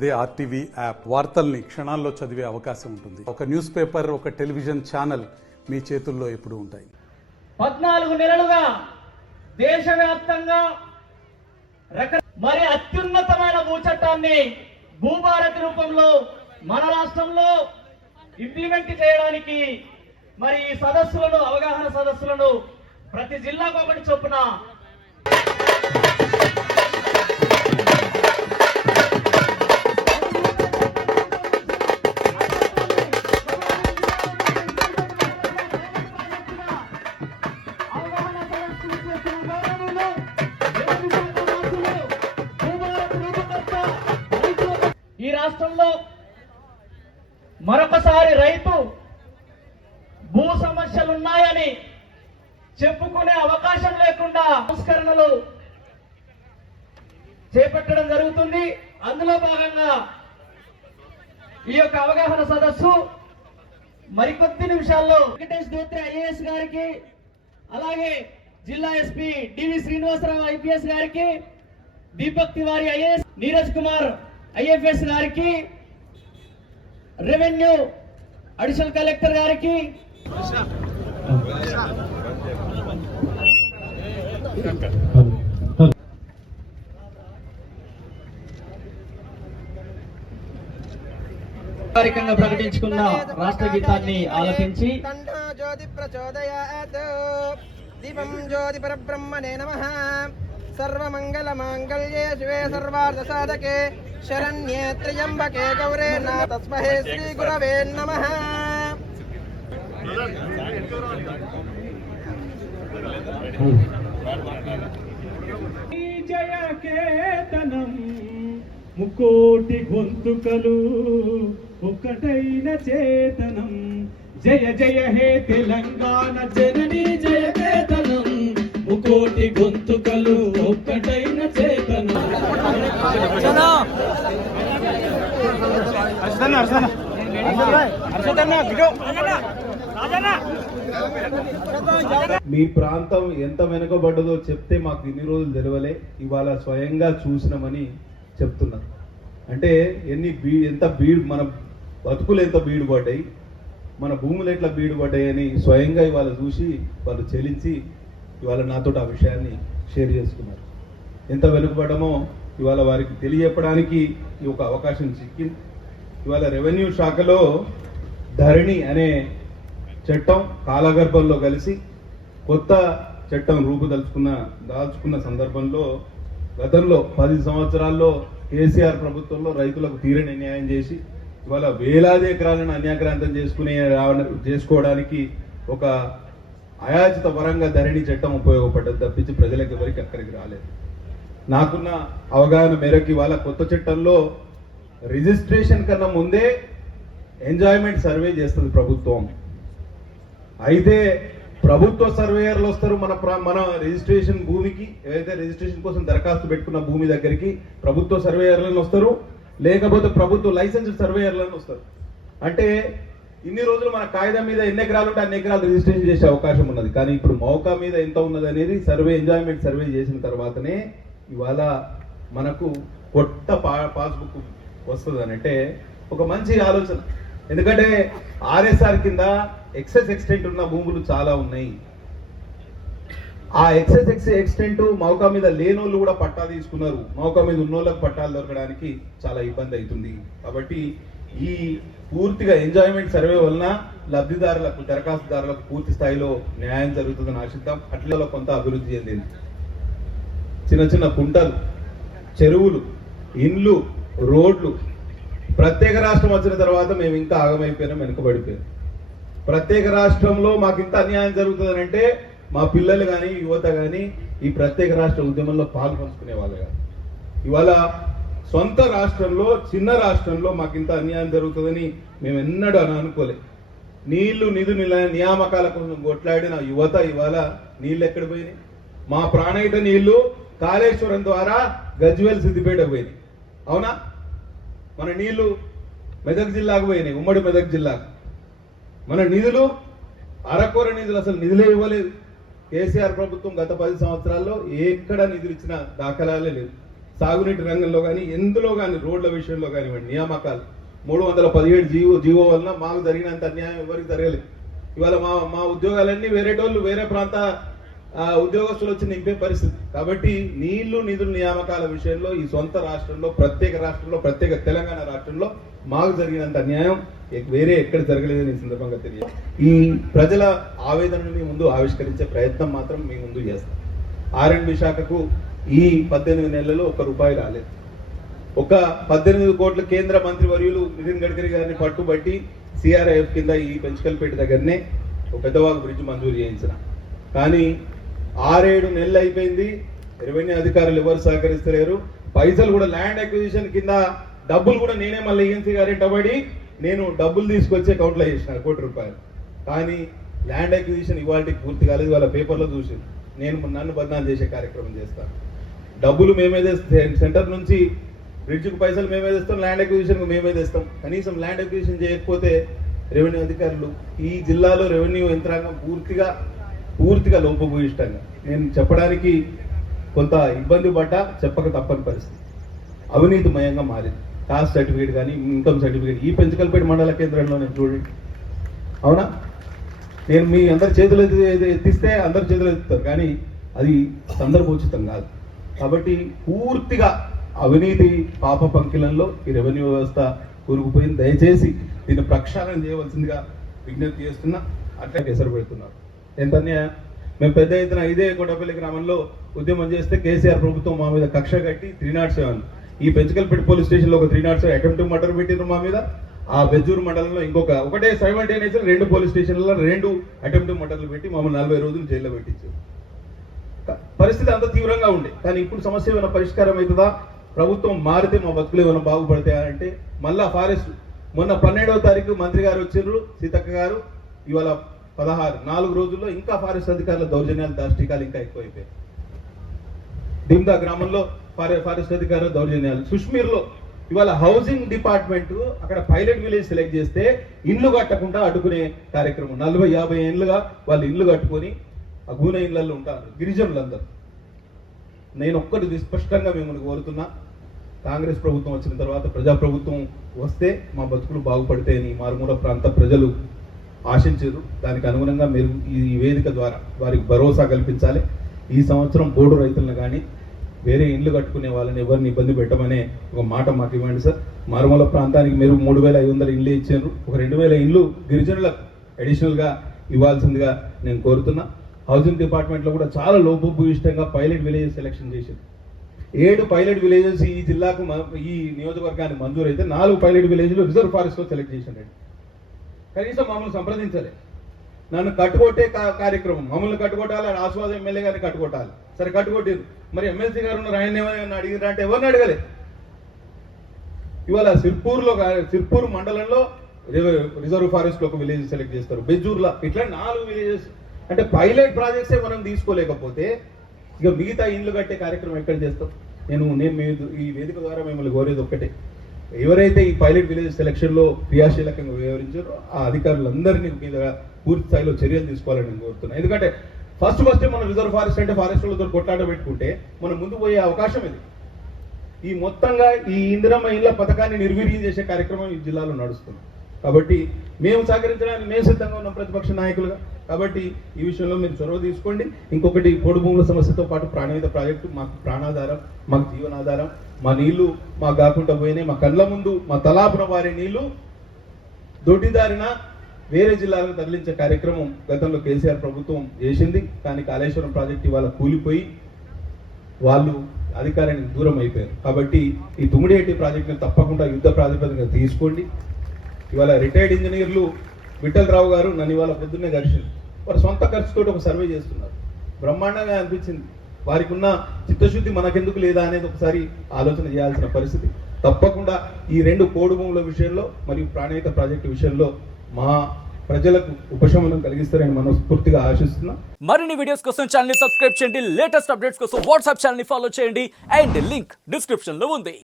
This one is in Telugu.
అదే ఆర్టీవీ యాప్ వార్తల్ని క్షణాల్లో చదివే అవకాశం ఉంటుంది. ఒక న్యూస్ పేపర్, ఒక టెలివిజన్ ఛానల్ మీ చేతుల్లో ఎప్పుడూ ఉంటాయి. 14 నెలలుగా దేశవ్యాప్తంగా మరి అత్యున్నతమైన భూ చట్టాన్ని భూభారతి రూపంలో మన రాష్ట్రంలో ఇంప్లిమెంట్ చేయడానికి మరి ఈ సదస్సులను, అవగాహన సదస్సులను ప్రతి జిల్లాకు ఒకటి చొప్పున ఈ రాష్ట్రంలో మరొకసారి రైతు భూ సమస్యలు ఉన్నాయని చెప్పుకునే అవకాశం లేకుండా సంస్కరణలు చేపట్టడం జరుగుతుంది. అందులో భాగంగా ఈ యొక్క అవగాహన సదస్సు మరికొద్ది నిమిషాల్లో వెంకటేష్ దోత్రే ఐఏఎస్ గారికి, అలాగే జిల్లా ఎస్పీ డివి శ్రీనివాసరావు ఐపీఎస్ గారికి, దీపక్ తివారీ ఐఏఎస్, నీరజ్ కుమార్ ఐఎఫ్ఎస్ గారికి, రెవెన్యూ అడిషనల్ కలెక్టర్ గారికి, అధికారికంగా ప్రకటించుకున్న రాష్ట్ర గీతాన్ని ఆలపించి దీపం జ్యోతి పరబ్రహ్మణే నమః. సర్వమంగళ మాంగళ్యే శివే సర్వార్థ సాధకే శరణ్యే త్ర్యంబకే గౌరే తస్మహే శ్రీ గురవే నమః. జయ కేతనం ముకోటి గొంతుకలు ఒకటైన చేతనం, జయ జయ హే తెలంగాణ జనని జయ కేతనం, ముకోటి గొంతుకలు ఒక్కటైన చేతనం. మీ ప్రాంతం ఎంత వెనుకబడ్డదో చెప్తే మాకు ఇన్ని రోజులు తెలియలే, ఇవాళ స్వయంగా చూసినామని చెప్తున్నారు. అంటే ఎంత బీడు, మన బతుకులు ఎంత బీడు పడ్డాయి, మన భూములు ఎట్లా బీడు పడ్డాయి అని స్వయంగా ఇవాళ చూసి వాళ్ళు చెలించి ఇవాళ నాతో ఆ విషయాన్ని షేర్ చేసుకున్నారు. ఎంత వెనుకబడ్డమో ఇవాళ వారికి తెలియజెప్పడానికి ఈ ఒక అవకాశం చిక్కింది. ఇవాళ రెవెన్యూ శాఖలో ధరణి అనే చట్టం కాలగర్భంలో కలిసి కొత్త చట్టం దాల్చుకున్న సందర్భంలో గతంలో 10 సంవత్సరాల్లో కేసీఆర్ ప్రభుత్వంలో రైతులకు తీరని న్యాయం చేసి ఇవాళ వేలాది ఎకరాలను అన్యాక్రాంతం చేసుకోవడానికి ఒక అయాచిత పరంగా ధరణి చట్టం ఉపయోగపడ్డది తప్పించి ప్రజలకు ఎవరికి అక్కడికి రాలేదు. నాకున్న అవగాహన మేరకు ఇవాళ కొత్త చట్టంలో రిజిస్ట్రేషన్ కన్నా ముందే ఎంజాయ్మెంట్ సర్వే చేస్తుంది ప్రభుత్వం. అయితే ప్రభుత్వ సర్వేయర్లు వస్తారు మన రిజిస్ట్రేషన్ భూమికి, ఏదైతే రిజిస్ట్రేషన్ కోసం దరఖాస్తు పెట్టుకున్న భూమి దగ్గరికి ప్రభుత్వ సర్వేయర్లను వస్తారు, లేకపోతే ప్రభుత్వ లైసెన్స్ సర్వేయర్లను వస్తారు. అంటే ఇన్ని రోజులు మన కాగితం మీద ఎన్ని ఎకరాలు ఉంటే అన్ని ఎకరాలు రిజిస్ట్రేషన్ చేసే అవకాశం ఉన్నది. కానీ ఇప్పుడు మౌకా మీద ఎంత ఉన్నది అనేది ఎంజాయ్మెంట్ సర్వే చేసిన తర్వాతనే ఇవాళ మనకు కొత్త పాస్బుక్ వస్తుంది అని. అంటే ఒక మంచి ఆలోచన. ఎందుకంటే ఆర్ఎస్ఆర్ కింద ఎక్సెస్ ఎక్స్టెంట్ ఉన్న భూములు చాలా ఉన్నాయి. ఆ ఎక్సెస్ ఎక్స్టెంట్ మౌకా మీద లేనోళ్ళు కూడా పట్టా తీసుకున్నారు. మౌకా మీద ఉన్నోళ్ళకి పట్టాలు దొరకడానికి చాలా ఇబ్బంది అవుతుంది. కాబట్టి ఈ పూర్తిగా ఎంజాయ్మెంట్ సర్వే వలన లబ్ధిదారులకు, దరఖాస్తుదారులకు పూర్తి స్థాయిలో న్యాయం జరుగుతుందని ఆశిద్దాం. అట్లలో కొంత అభివృద్ధి చెందింది. చిన్న చిన్న కుంటలు, చెరువులు, ఇండ్లు, రోడ్లు. ప్రత్యేక రాష్ట్రం వచ్చిన తర్వాత మేము ఇంకా ఆగమైపోయినాం, వెనుకబడిపోయాం. ప్రత్యేక రాష్ట్రంలో మాకు ఇంత అన్యాయం జరుగుతుందని అంటే మా పిల్లలు కానీ యువత కానీ ఈ ప్రత్యేక రాష్ట్ర ఉద్యమంలో పాల్పంచుకునే వాళ్ళు కాదు. ఇవాళ సొంత రాష్ట్రంలో, చిన్న రాష్ట్రంలో మాకు ఇంత అన్యాయం జరుగుతుందని మేము ఎన్నడూ అనుకోలే. నిధుల నియామకాల కోసం కొట్లాడిన యువత ఇవాళ నీళ్ళు ఎక్కడ పోయినాయి? మా ప్రాణహిత నీళ్లు కాళేశ్వరం ద్వారా గజ్వేల్, సిద్దిపేట పోయినాయి. అవునా? మన నీళ్లు మెదక్ జిల్లాకు పోయినాయి, ఉమ్మడి మెదక్ జిల్లాకు. మన నిధులు అరకొర నిధులు, అసలు నిధులే ఇవ్వలేదు. కేసీఆర్ ప్రభుత్వం గత 10 సంవత్సరాల్లో ఎక్కడ నిధులు ఇచ్చిన దాఖలాలే లేదు. సాగునీటి రంగంలో కానీ ఎందులో కానీ రోడ్ల విషయంలో కానివ్వండి నియామకాలు 317 జీవో వలన మాకు జరిగినంత అన్యాయం ఎవరికి జరగలేదు. ఇవాళ మా ఉద్యోగాలన్నీ వేరే ప్రాంత ఉద్యోగస్తులు వచ్చి నింపే పరిస్థితి. కాబట్టి నీళ్లు నిధుల నియామకాల విషయంలో ఈ సొంత రాష్ట్రంలో ప్రత్యేక తెలంగాణ రాష్ట్రంలో మాకు జరిగినంత అన్యాయం వేరే ఎక్కడ జరగలేదని ఈ సందర్భంగా తెలియదు. ఈ ప్రజల ఆవేదనను మీ ముందు ఆవిష్కరించే ప్రయత్నం మాత్రం మీ ముందు చేస్తాం. ఆర్ఎండ్బి శాఖకు ఈ 18 నెలల్లో ₹1 రాలేదు. ఒక 18 కోట్ల కేంద్ర మంత్రి వర్యులు నితిన్ గడ్కరీ గారిని పట్టుబట్టి సిఆర్ఐఎఫ్ కింద ఈ పెంచుకల్పేట దగ్గరనే ఒక పెద్దవాగు బ్రిడ్జ్ మంజూరు చేయించిన. కానీ 6-7 నెలలు అయిపోయింది, రెవెన్యూ అధికారులు ఎవరు సహకరిస్తలేరు. పైసలు కూడా ల్యాండ్ అక్విజిషన్ కింద డబ్బులు కూడా నేనే మళ్ళీ ఏఎన్సీ గారి ఇంటబడి నేను డబ్బులు తీసుకొచ్చే అకౌంట్లో వేసిన ₹1 కానీ ల్యాండ్ అక్విజిషన్ ఇవాళకి పూర్తి కాలేదు. వాళ్ళ పేపర్లో చూసి నన్ను బదనాలు చేసే కార్యక్రమం చేస్తాను. డబ్బులు మేమే తెస్తాం, సెంటర్ నుంచి బ్రిడ్జ్కి పైసలు మేమే తెస్తాం, ల్యాండ్ అక్విజిషన్ మేమే తెస్తాం. కనీసం ల్యాండ్ అక్విజిషన్ చేయకపోతే రెవెన్యూ అధికారులు ఈ జిల్లాలో రెవెన్యూ యంత్రాంగం పూర్తిగా లోపభూయిష్టంగా నేను చెప్పడానికి కొంత ఇబ్బంది పడ్డా చెప్పక తప్పని పరిస్థితి. అవినీతిమయంగా మారింది. కాస్ట్ సర్టిఫికేట్ కానీ ఇన్కమ్ సర్టిఫికేట్ ఈ పెంచుకల్పేట మండల కేంద్రంలో నేను చూడండి, అవునా? నేను మీ అందరి చేతులు ఎత్తిస్తే అందరి చేతులు ఎత్తుతారు, కానీ అది సందర్భోచితం కాదు. కాబట్టి పూర్తిగా అవినీతి పాప పంకిలంలో ఈ రెవెన్యూ వ్యవస్థ కూరుకుపోయింది. దయచేసి దీన్ని ప్రక్షాళన చేయవలసిందిగా విజ్ఞప్తి చేస్తున్నా. అట్లా కేసరి పెడుతున్నారు. ఎంత మేము పెద్ద ఎత్తున ఇదే కోటపల్లి గ్రామంలో ఉద్యమం చేస్తే కేసీఆర్ ప్రభుత్వం మా మీద కక్ష కట్టి 307 ఈ పెంచుకల్పేట పోలీస్ స్టేషన్లో ఒక 307 అటెంప్ట్ మర్డర్ పెట్టిండ్రు మా మీద. ఆ బెజ్జూరు మండలంలో ఒకటే సైమల్టేనియస్ 2 పోలీస్ స్టేషన్లలో 2 అటెంప్ట్ మర్డర్లు పెట్టి మమ్మల్ని 40 రోజులు జైల్లో పెట్టించారు. పరిస్థితి అంత తీవ్రంగా ఉండే. కానీ ఇప్పుడు సమస్య ఏమైనా పరిష్కారం అవుతుందా? ప్రభుత్వం మారితే మా బతుకులు ఏమైనా బాగుపడతాయా అంటే మళ్ళా ఫారెస్ట్ మొన్న 12వ తారీఖు మంత్రి గారు వచ్చిండ్రు, సీతక్క గారు. ఇవాళ 4 రోజుల్లో ఇంకా ఫారెస్ట్ అధికారుల దౌర్జన్యాలు దాష్టికాలు ఇంకా ఎక్కువైపోయాయి. దిమ్దా గ్రామంలో ఫారెస్ట్ అధికారుల దౌర్జన్యాలు. సుష్మీర్లో ఇవాళ హౌసింగ్ డిపార్ట్మెంట్ అక్కడ పైలట్ విలేజ్ సెలెక్ట్ చేస్తే ఇండ్లు కట్టకుండా అడ్డుకునే కార్యక్రమం. 40-50 ఏళ్ళుగా వాళ్ళు ఇండ్లు కట్టుకొని ఆ గూన ఇళ్లలో ఉంటారు గిరిజనులందరూ. నేను ఒక్కటి స్పష్టంగా మిమ్మల్ని కోరుతున్నా, కాంగ్రెస్ ప్రభుత్వం వచ్చిన తర్వాత ప్రజాప్రభుత్వం వస్తే మా బతుకులు బాగుపడితేని మారుమూల ప్రాంత ప్రజలు ఆశించారు. దానికి అనుగుణంగా మీరు ఈ వేదిక ద్వారా వారికి భరోసా కల్పించాలి. ఈ సంవత్సరం బోడు రైతులను కానీ వేరే ఇండ్లు కట్టుకునే వాళ్ళని ఎవరిని ఇబ్బంది పెట్టమనే ఒక మాట మాకు ఇవ్వండి సార్. మారుమూల ప్రాంతానికి మీరు 3500 ఇండ్లు ఇచ్చారు. ఒక 2000 ఇండ్లు గిరిజనులకు అడిషనల్గా ఇవ్వాల్సిందిగా నేను కోరుతున్నా. హౌసింగ్ డిపార్ట్మెంట్లో కూడా చాలా లోపభూయిష్టంగా పైలట్ విలేజెస్ సెలెక్షన్ చేసింది. 7 పైలట్ విలేజెస్ ఈ జిల్లాకు ఈ నియోజకవర్గానికి మంజూరైతే 4 పైలట్ విలేజ్లు రిజర్వ్ ఫారెస్ట్లో సెలెక్ట్ చేసిండే. కనీసం మమ్మల్ని సంప్రదించలే. నన్ను కట్టుకొట్టే కార్యక్రమం, మమ్మల్ని కట్టుకొట్టాలి, ఆస్వాద ఎమ్మెల్యే గారిని కట్టుకొట్టాలి. సరే కట్టుకొట్టారు, మరి ఎమ్మెల్సీ గారు ఉన్నారు, ఆయన ఏమైనా అడిగిరా అంటే ఎవరిని అడగలే. ఇవాళ సిర్పూర్ మండలంలో రిజర్వ్ ఫారెస్ట్ లో ఒక విలేజ్ సెలెక్ట్ చేస్తారు, బెజ్జూర్లో ఇట్లా 4 విలేజెస్. అంటే పైలట్ ప్రాజెక్ట్సే మనం తీసుకోలేకపోతే ఇక మిగతా ఇండ్లు కట్టే కార్యక్రమం ఎక్కడ చేస్తాం? నేను ఈ వేదిక ద్వారా మిమ్మల్ని కోరేది ఒక్కటే, ఎవరైతే ఈ పైలట్ విలేజ్ సెలక్షన్ లో క్రియాశీలకంగా వ్యవహరించారో ఆ అధికారులందరినీ మీద పూర్తి స్థాయిలో చర్యలు తీసుకోవాలని నేను కోరుతున్నాను. ఎందుకంటే ఫస్ట్ మనం రిజర్వ్ ఫారెస్ట్ అంటే ఫారెస్ట్లతో కొట్లాట పెట్టుకుంటే మనం ముందు పోయే అవకాశం ఇది. ఈ మొత్తంగా ఈ ఇందిరమ్మ ఇళ్ల పథకాన్ని నిర్వీర్యం చేసే కార్యక్రమం ఈ జిల్లాలో నడుస్తుంది. కాబట్టి మేము సహకరించడానికి మేము సిద్ధంగా ఉన్నాం ప్రతిపక్ష నాయకులుగా. కాబట్టి ఈ విషయంలో మీరు చొరవ తీసుకోండి. ఇంకొకటి పొడి భూముల సమస్యతో పాటు ప్రాణహిత ప్రాజెక్టు మాకు ప్రాణాధారం, మాకు జీవనాధారం. మా నీళ్లు మాకు కాకుండా పోయినాయి. మా కళ్ళ ముందు మా తలాపున వారి నీళ్లు దొడ్డిదారిన వేరే జిల్లాలకు తరలించే కార్యక్రమం గతంలో కేసీఆర్ ప్రభుత్వం చేసింది. కానీ కాళేశ్వరం ప్రాజెక్టు ఇవాళ కూలిపోయి వాళ్ళు అధికారానికి దూరం అయిపోయారు. కాబట్టి ఈ తుమ్మిడిహెట్టి ప్రాజెక్టును తప్పకుండా యుద్ధ ప్రాతిపదికగా తీసుకోండి. ఇవాళ రిటైర్డ్ ఇంజనీర్లు విఠలరావు గారు నన్ను ఇవాళ పొద్దున్నే కలిసి వారి సొంత ఖర్చుతో ఒక సర్వే చేస్తున్నారు. బ్రహ్మాండంగా అనిపించింది. వారికి ఉన్న చిత్తశుద్ధి మనకెందుకు లేదా అనేది ఒకసారి ఆలోచన చేయాల్సిన పరిస్థితి. తప్పకుండా ఈ 2 పోడు భూముల విషయంలో మరియు ప్రాణహిత ప్రాజెక్టు విషయంలో మా ప్రజలకు ఉపశమనం కలిగిస్తారని మనస్ఫూర్తిగా ఆశిస్తున్నాం. మరిన్ని వీడియోస్ కోసం ఛానల్ ని సబ్స్క్రైబ్ చేయండి. లేటెస్ట్ అప్డేట్స్ కోసం వాట్సాప్ ఛానల్ ని ఫాలో చేయండి. అండ్ లింక్ డిస్క్రిప్షన్ లో ఉంది.